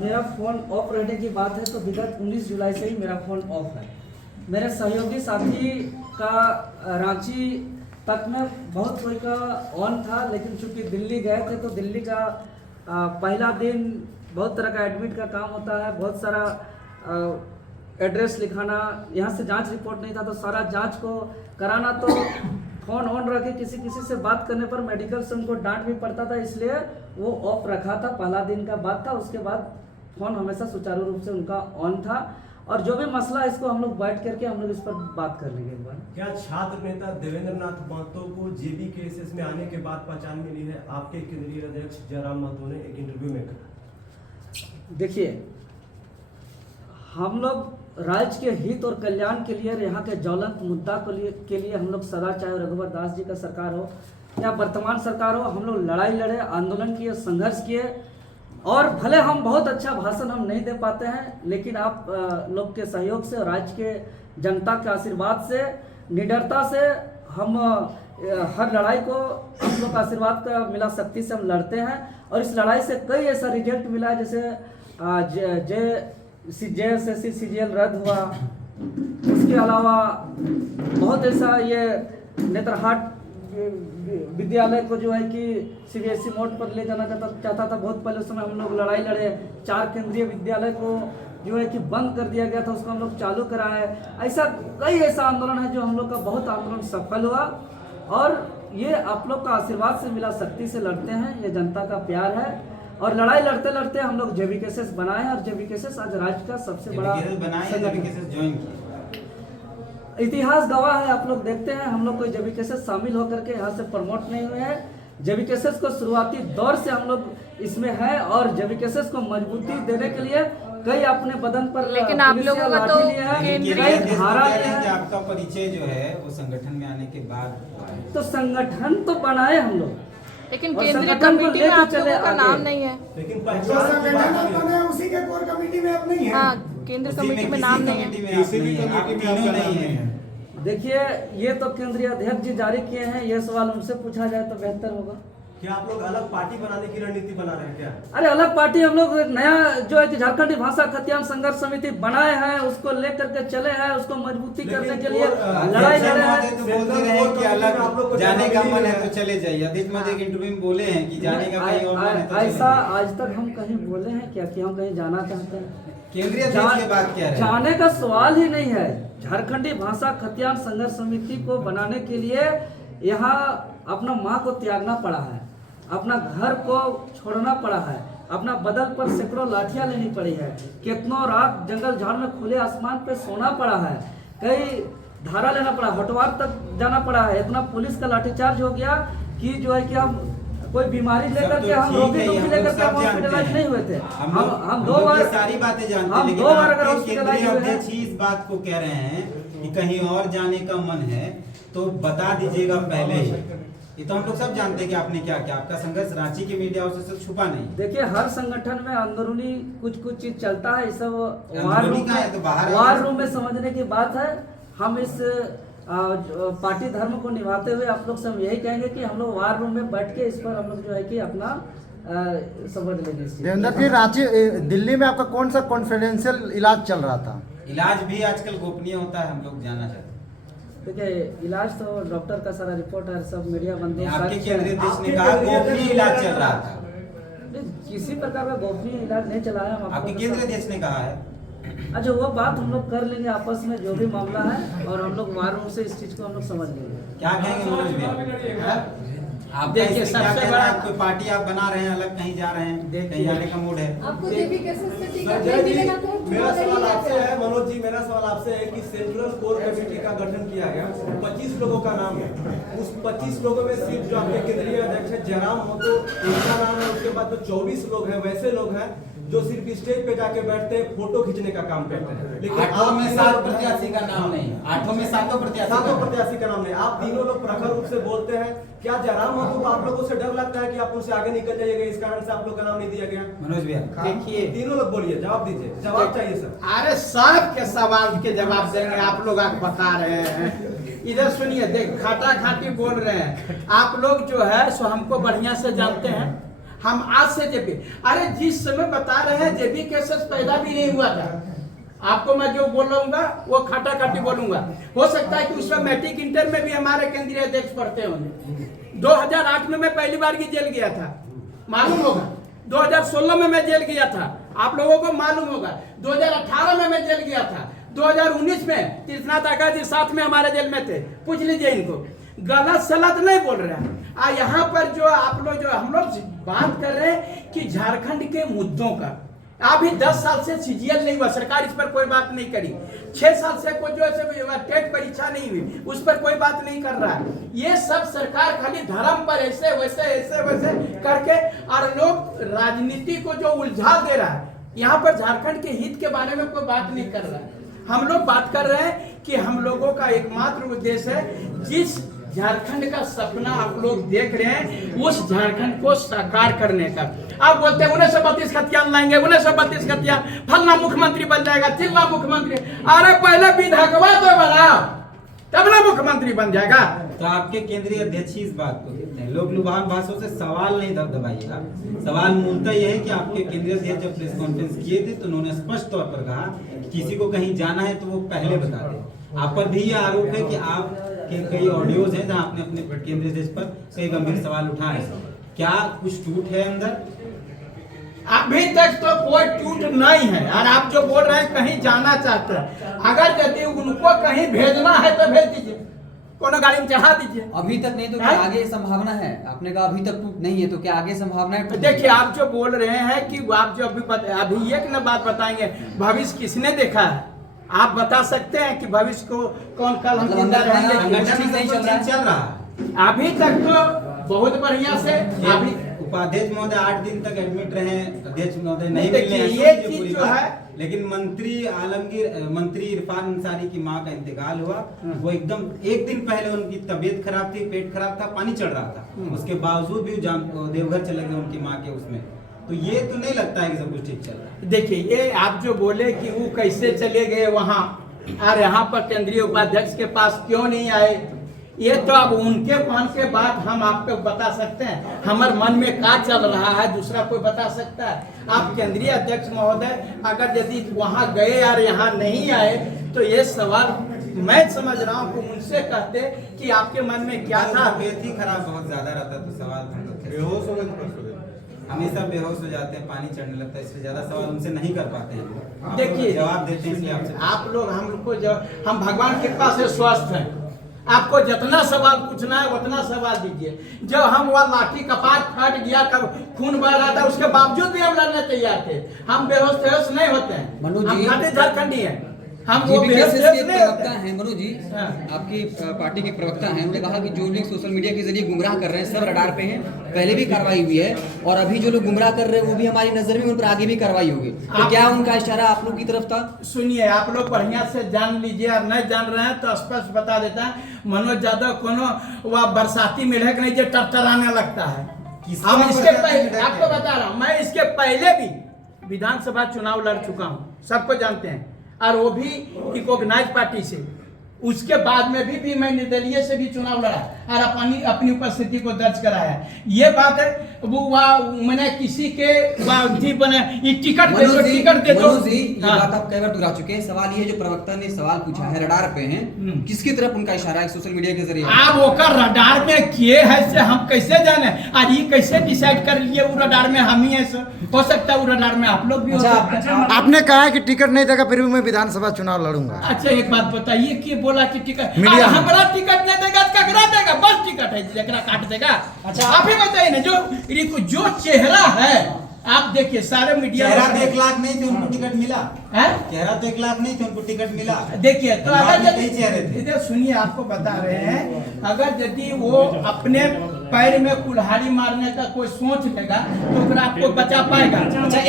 मेरा phone off रहने की बात है तो विगत 19 जुलाई से ही मेरा फ़ोन ऑफ है। मेरे सहयोगी साथी का रांची तक में बहुत कोई का ऑन था, लेकिन चूंकि दिल्ली गए थे तो दिल्ली का पहला दिन बहुत तरह का एडमिट का काम होता है, बहुत सारा एड्रेस लिखाना, यहाँ से जांच रिपोर्ट नहीं था तो सारा जांच को कराना, तो फ़ोन ऑन रखे किसी से बात करने पर मेडिकल से उनको डांट भी पड़ता था, इसलिए वो ऑफ रखा था। पहला दिन का बात था, उसके बाद फ़ोन हमेशा सुचारू रूप से उनका ऑन था। और जो भी मसला इसको हम लोग बैठ करके हम लोग इस पर बात कर लेंगे एक बार। क्या छात्र नेता देवेंद्र नाथ महतो को जेबी केसेस में आने के बाद पहचान मिली है? आपके केंद्रीय अध्यक्ष जयराम महतो ने एक इंटरव्यू में कहा। देखिए, हम लोग राज्य के हित और कल्याण के लिए, यहाँ के ज्वलंत मुद्दा के लिए हम लोग सदा, चाहे रघुवर दास जी का सरकार हो या वर्तमान सरकार हो, हम लोग लड़ाई लड़े, आंदोलन किए, संघर्ष किए। और भले हम बहुत अच्छा भाषण हम नहीं दे पाते हैं, लेकिन आप लोग के सहयोग से, राज्य के जनता के आशीर्वाद से, निडरता से हम हर लड़ाई को आप लोग का आशीर्वाद का मिला, शक्ति से हम लड़ते हैं। और इस लड़ाई से कई ऐसा रिजल्ट मिला है, जैसे JSSC CGL रद्द हुआ, उसके अलावा बहुत ऐसा ये नेत्रहाट विद्यालय को जो है कि CBSE मोड पर ले जाना चाहता था। बहुत पहले उस समय हम लोग लड़ाई लड़े, 4 केंद्रीय विद्यालय को जो है कि बंद कर दिया गया था, उसको हम लोग चालू कराए। ऐसा कई ऐसा आंदोलन है जो हम लोग का बहुत आंदोलन सफल हुआ, और ये आप लोग का आशीर्वाद से मिला, शक्ति से लड़ते हैं, ये जनता का प्यार है। और लड़ाई लड़ते लड़ते हम लोग जेबी केसेस बनाए, और जेबी केसेस आज राज्य का सबसे बड़ा इतिहास गवाह है। आप लोग देखते हैं, हम लोग कोई जेबी केसेस शामिल होकर के यहाँ से प्रमोट नहीं हुए हैं। जेबी केसेस को शुरुआती दौर से हम लोग इसमें हैं, और जेबी केसेस को मजबूती देने के लिए कई अपने बदन पर, लेकिन आप लोगों का तो आपका परिचय जो है वो संगठन में आने के बाद, तो संगठन तो बनाए हम लोग, लेकिन केंद्रीय कमेटी में आप लोगों का नाम नहीं है। लेकिन उसी के कोर कमेटी में अब नहीं है। हाँ, केंद्र कमेटी में नाम नहीं है। किसी भी कमेटी में नहीं है। देखिए, ये तो केंद्रीय अध्यक्ष जी जारी किए हैं, ये सवाल उनसे पूछा जाए तो बेहतर होगा। क्या आप लोग अलग पार्टी बनाने की रणनीति बना रहे हैं क्या? अरे अलग पार्टी हम लोग नया जो है कि झारखंडी भाषा खतियान संघर्ष समिति बनाए हैं, उसको लेकर के चले हैं, उसको मजबूती करने के लिए लड़ाई लड़े हैं। तो बोलते रहे कि अलग जाने का मन है तो चले जाइए। अधिक मत एक इंटरव्यू में बोले हैं कि जाने का कहीं और मन है तो ऐसा आज तक हम कहीं बोले हैं क्या कि हम कहीं जाना चाहते हैं? केंद्रीय अध्यक्ष की बात क्या है? जाने का सवाल ही नहीं है। झारखंडी भाषा खतियान संघर्ष समिति को बनाने के लिए यहाँ अपना माँ को त्यागना पड़ा है, अपना घर को छोड़ना पड़ा है, अपना बदल पर सैकड़ों लाठियां लेनी पड़ी है, कितनों रात जंगल झाड़ में खुले आसमान पे सोना पड़ा है, कई धारा लेना पड़ा, हटवार तक जाना पड़ा है, इतना पुलिस का लाठीचार्ज हो गया कि जो है कि हम कोई बीमारी लेकर के, हम रोगी लेकर के हम हॉस्पिटलाइज नहीं हुए थे। हम 2 बार सारी बातें जानते हैं, लेकिन 2 बार अगर हॉस्पिटलाइज हुए हैं। इस बात को कह रहे हैं कि कहीं और जाने का मन है तो बता दीजिएगा पहले ही। ये तो हम लोग सब जानते हैं कि आपने क्या किया। आपका संघर्ष रांची के मीडिया हाउस से छुपा नहीं। देखिए, हर संगठन में अंदरूनी कुछ चीज चलता है, सब तो वार रूम में समझने की बात है। हम इस पार्टी धर्म को निभाते हुए आप लोग से हम यही कहेंगे कि हम लोग वार रूम में बैठ के इस पर हम लोग जो है कि अपना समझ लेंगे। देवेंद्र जी, रांची दिल्ली में आपका कौन सा कॉन्फिडेंशियल इलाज चल रहा था? इलाज भी आजकल गोपनीय होता है, हम लोग जानना चाहते हैं। देखिए, इलाज तो डॉक्टर का सारा रिपोर्ट है, सब मीडिया बंदी। आपके केंद्रीय अध्यक्ष ने कहा गोपनीय इलाज चल रहा था। किसी प्रकार का गोपनीय इलाज नहीं चलाया हम। आपके केंद्रीय अध्यक्ष ने कहा है। अच्छा, वो बात हम लोग कर लेंगे आपस में, जो भी मामला है, और हम लोग वार रूम से इस चीज को हम लोग समझ लेंगे। क्या कहेंगे मनोज भैया? आप देखिए, सबसे बड़ा कोई पार्टी आप बना रहे हैं, अलग कहीं जा रहे हैं, कहीं जाने का मूड है। आपको जेबी केसेस में टिकट संजय नहीं जी, मिलेगा तो मेरा सवाल आपसे है, मनोज जी, मेरा सवाल आपसे है कि सेंट्रल कोर कमेटी का गठन किया गया, 25 लोगों का नाम है। उस 25 लोगों में सिर्फ जो आपके केंद्रीय अध्यक्ष है जयराम महतो, उनका नाम है। उसके बाद जो 24 लोग हैं, वैसे लोग हैं जो सिर्फ स्टेज पे जाके बैठते हैं, फोटो खींचने का काम करते हैं। लेकिन 8 में 7 प्रत्याशी का नाम नहीं, 8 में 7 प्रत्याशी का नाम नहीं। आप तीनों लोग प्रखर रूप से बोलते हैं। क्या जयराम महतो को आप लोगों से डर लगता है कि आप उनसे आगे निकल जाइएगा, इस कारण से आप लोग का नाम नहीं दिया गया? मनोज भैया देखिए, तीनों लोग बोलिए, जवाब दीजिए, जवाब चाहिए सर। अरे सब के सवाल के जवाब देंगे, आप लोग आप बता रहे हैं। इधर सुनिए, देख खाटा खाटी बोल रहे हैं आप लोग जो है सो हमको बढ़िया से जानते हैं। हम आज से जेबी, अरे जिस समय बता रहे हैं जेबी केसेस पैदा भी नहीं हुआ था, आपको मैं जो बोलूंगा वो खाटा खाटी बोलूंगा। हो सकता है कि उसमें मैट्रिक इंटर में भी हमारे केंद्रीय अध्यक्ष पढ़ते होंगे। 2008 में मैं पहली बार की जेल गया था, मालूम होगा। 2016 में मैं जेल गया था, आप लोगों को मालूम होगा। 2018 में मैं जेल गया था। 2019 में तीर्थनाथ आका जी साथ में हमारे जेल में थे, पूछ लीजिए इनको। गलत सलत नहीं बोल रहे हैं। यहाँ पर जो आप लोग जो हम लोग बात कर रहे हैं कि झारखंड के मुद्दों का, अभी 10 साल से सीजीएल नहीं हुआ, सरकार इस पर कोई बात नहीं करी। 6 साल से कोई जो है टेट परीक्षा नहीं हुई, उस पर कोई बात नहीं कर रहा है। ये सब सरकार खाली धर्म पर ऐसे वैसे करके और लोग राजनीति को जो उलझा दे रहा है, यहाँ पर झारखंड के हित के बारे में कोई बात नहीं कर रहा है। हम लोग बात कर रहे हैं कि हम लोगों का एकमात्र उद्देश्य है, जिस झारखंड का सपना आप लोग देख रहे हैं उस झारखंड को साकार करने का। आप बोलते हैं 1932 खतियान लाएंगे, 1932 खतियान, फलना मुख्यमंत्री बन जाएगा, चिल्ला मुख्यमंत्री। अरे पहले विधायकवा तो बनाओ, तब ना मुख्यमंत्री बन जाएगा। तो आपके केंद्रीय अध्यक्ष इस बात को कहते हैं, लोग लुभान भाषाओं से सवाल नहीं दबाइएगा। सवाल मूलतः यह है कि आपके केंद्रीय अध्यक्ष जब प्रेस कॉन्फ्रेंस किए थे तो उन्होंने स्पष्ट तौर पर कहा कि किसी को कहीं जाना है तो वो पहले बता दे। आप पर भी यह आरोप है कि आप के कई ऑडियोज हैं जहां आपने अपने केंद्रीय अध्यक्ष पर कई गंभीर सवाल उठाए हैं। क्या कुछ टूट है अंदर? अभी तक तो कोई टूट नहीं है। और आप जो बोल रहे हैं कहीं जाना चाहते हैं, अगर यदि उनको कहीं भेजना है तो भेज दीजिए, कोनो गाड़ी में चढ़ा दीजिए। अभी तक नहीं तो क्या आगे संभावना है? आपने कहा अभी तक टूट नहीं है, तो क्या आगे संभावना है? देखिए, आप जो बोल रहे हैं कि आप जो अभी एक न बात बताएंगे, भविष्य किसने देखा है? आप बता सकते हैं कि भविष्य को कौन कल हम जिंदा रहेंगे? चल रहा है अभी तक तो बहुत बढ़िया से। अभी उपाध्यक्ष महोदय 8 दिन तक एडमिट रहे, अध्यक्ष महोदय नहीं देखिए, मिले, ये चीज जो है, लेकिन मंत्री इरफान अंसारी की मां का इंतकाल हुआ। वो एकदम एक दिन पहले उनकी तबीयत खराब थी, पेट खराब था, पानी चढ़ रहा था, उसके बावजूद भी देवघर चले गए उनकी मां के उसमें। तो ये तो नहीं लगता है कि सब कुछ ठीक चल रहा है। देखिए, ये आप जो बोले कि वो कैसे चले गए वहां और यहाँ पर केंद्रीय उपाध्यक्ष के पास क्यों नहीं आए, ये तो अब उनके मन के बात हम आपको बता सकते हैं। हमारे मन में क्या चल रहा है दूसरा कोई बता सकता है? आप केंद्रीय अध्यक्ष महोदय अगर यदि वहां गए और यहाँ नहीं आए तो ये सवाल मैं समझ रहा हूँ कि उनसे कहते कि आपके मन में क्या था। तबीयत ही खराब बहुत ज्यादा रहता तो सवाल बेहोश हो गए, हमेशा बेहोश हो जाते हैं, पानी चढ़ने लगता है, इसलिए ज्यादा सवाल उनसे नहीं कर पाते हैं। देखिए, जवाब देते हैं इसलिए आपसे आप लोग हम लोग को हम भगवान के कृपा से स्वस्थ हैं। आपको जितना सवाल पूछना है उतना सवाल दीजिए। जब हम वह लाठी कपाट फट गया, खून बह रहा था, उसके बावजूद भी हम लड़ने तैयार थे। हम बेहोश नहीं होते हैं, हम खाते झारखंडी हैं। हम वो प्रवक्ता हैं मनोज जी, आपकी पार्टी के प्रवक्ता हैं, उन्होंने कहा कि जो लोग सोशल मीडिया के जरिए गुमराह कर रहे हैं सब रडार पे हैं, पहले भी कार्रवाई हुई है और अभी जो लोग गुमराह कर रहे हैं वो भी हमारी नजर में, उन पर आगे भी कार्रवाई होगी। तो क्या उनका इशारा आप लोग की तरफ था? सुनिए, आप लोग बढ़िया से जान लीजिए, और नहीं जान रहे हैं तो स्पष्ट बता देता है, मनोज यादव कोनो वह बरसाती मेढक नहीं जो टरटराने लगता है। हम इसके पहले आपको बता रहा हूँ, मैं इसके पहले भी विधानसभा चुनाव लड़ चुका हूँ, सबको जानते हैं, और वो भी रिकॉग्नाइज पार्टी से। उसके बाद में भी मैं निर्दलीय से भी चुनाव लड़ा और अपनी उपस्थिति को दर्ज कराया। ये बात है वो मैंने किसी के बने टिकट दे दो, टिकट दे दो। ये बात आप कई बार दोहरा चुके हैं। सवाल ये जो प्रवक्ता ने सवाल पूछा है, रडार पे हैं, किसकी तरफ उनका इशारा है सोशल मीडिया के जरिए? आप होकर रडार में किए है से हम कैसे जाने? आज ये कैसे डिसाइड कर लिए वो रडार में हम ही है? हो सकता है वो रडार में आप लोग भी हो सकते हैं। आपने कहा है कि टिकट नहीं देगा फिर भी मैं विधानसभा चुनाव लड़ूंगा। अच्छा, एक बात बताइए कि बोला कि टिकट मीडिया हमारा टिकट नहीं देगा तो ककरा देगा? बस टिकट है जकरा काट देगा। अच्छा, आप ही बताइए ना, जो चेहरा है आप देखिए, सारे मीडिया चेहरा तो 1 लाख नहीं थे, उनको टिकट मिला है। चेहरा तो 1 लाख नहीं थे, उनको टिकट मिला। देखिए, तो अगर कई चेहरे थे। इधर सुनिए, आपको बता रहे हैं, अगर यदि वो अपने पैर में कुल्हाड़ी मारने का कोई सोच लेगा तो फिर आपको बचा पाएगा। अच्छा,